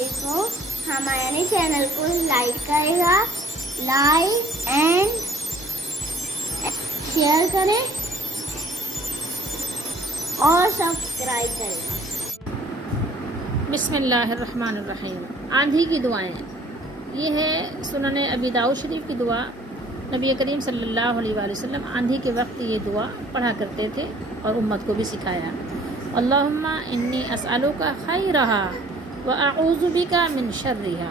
वालेकुम। हमारे चैनल को लाइक करेगा, लाइक एंड शेयर करें और सब्सक्राइब करें। बिस्मिल्लाहिर्रहमानिर्रहीम। आंधी की दुआएं, ये है सुनन अबी दाऊद शरीफ की दुआ। नबी करीम सल्लल्लाहु अलैहि वसल्लम आंधी के वक्त ये दुआ पढ़ा करते थे और उम्मत को भी सिखाया। अल्लाहुम्मा इन्नी अस्अलुका खैरहा व अऊज़ु बिका मिन शर्रिहा।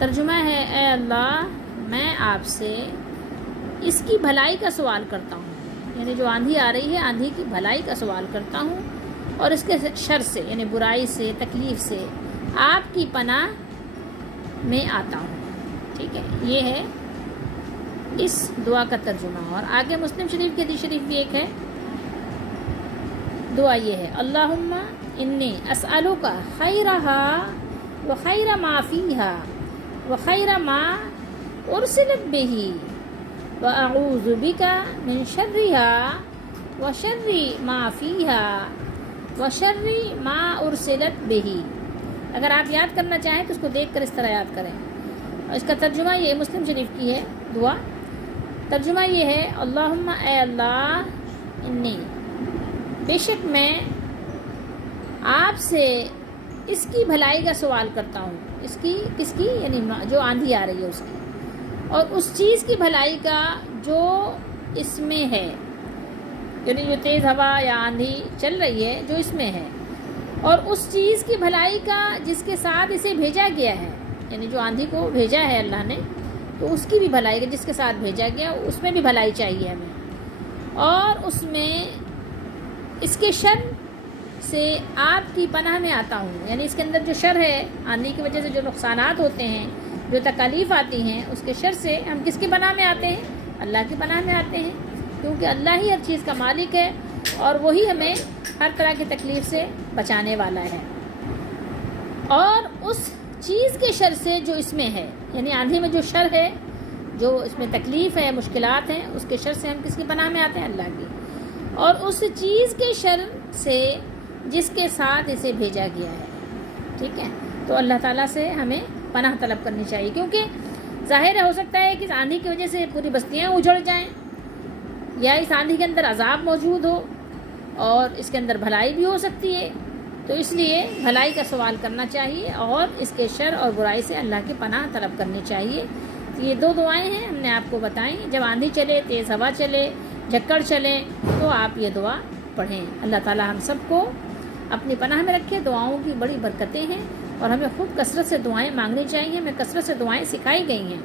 तर्जुमा है, ए अल्लाह मैं आपसे इसकी भलाई का सवाल करता हूँ, यानी जो आंधी आ रही है आंधी की भलाई का सवाल करता हूँ, और इसके शर से यानी बुराई से, तकलीफ़ से आपकी पनाह में आता हूँ। ठीक है, ये है इस दुआ का तर्जुमा। और आगे मुस्लिम शरीफ की हदीस शरीफ भी एक है। दुआ ये है, अल्लाहुम्मा इन्नी अस्अलुका खैरहा व खैर मा फीहा व खैर मा उरसिलत बिही व अऊज़ु बिका मिन शर्रिहा व शर्रि मा फीहा व शर्रि मा उरसिलत बिही। अगर आप याद करना चाहें तो उसको देखकर इस तरह याद करें। और इसका तर्जुमा ये मुस्लिम शरीफ की है दुआ। तर्जुमा ये है, अल्लाहुम्मा ए अल्लाह इन्नी बेशक मैं आपसे इसकी भलाई का सवाल करता हूँ। इसकी किसकी, यानी जो आंधी आ रही है उसकी, और उस चीज़ की भलाई का जो इसमें है, यानी जो तेज़ हवा या आंधी चल रही है जो इसमें है, और उस चीज़ की भलाई का जिसके साथ इसे भेजा गया है, यानी जो आंधी को भेजा है अल्लाह ने, तो उसकी भी भलाई का जिसके साथ भेजा गया उसमें भी भलाई चाहिए हमें। और उसमें इसके शर से आपकी पनाह में आता हूँ, यानी इसके अंदर जो शर है, आंधी की वजह से जो नुकसानात होते हैं, जो तकलीफ़ आती हैं, उसके शर से हम किसकी पनाह में आते हैं? अल्लाह की पनाह में आते हैं, क्योंकि अल्लाह ही हर चीज़ का मालिक है और वही हमें हर तरह की तकलीफ़ से बचाने वाला है। और उस चीज़ के शर से जो इसमें है, यानी आंधी में जो शर है, जो इसमें तकलीफ़ है, मुश्किलात हैं, उसके शर से हम किसकी पनाह में आते हैं? अल्लाह की। और उस चीज़ के शर से जिसके साथ इसे भेजा गया है। ठीक है, तो अल्लाह ताला से हमें पनाह तलब करनी चाहिए, क्योंकि ज़ाहिर हो सकता है कि आंधी की वजह से पूरी बस्तियाँ उजड़ जाएं, या इस आंधी के अंदर अजाब मौजूद हो और इसके अंदर भलाई भी हो सकती है। तो इसलिए भलाई का सवाल करना चाहिए और इसके शर और बुराई से अल्लाह की पनाह तलब करनी चाहिए। तो ये दो दुआएं हैं हमने आपको बताई। जब आंधी चले, तेज़ हवा चले, झक्कड़ चले, तो आप ये दुआ पढ़ें। अल्लाह ताला हम सबको अपनी पनाह में रखे। दुआओं की बड़ी बरकतें हैं और हमें ख़ुद कसरत से दुआएं मांगनी चाहिए। हमें कसरत से दुआएं सिखाई गई हैं।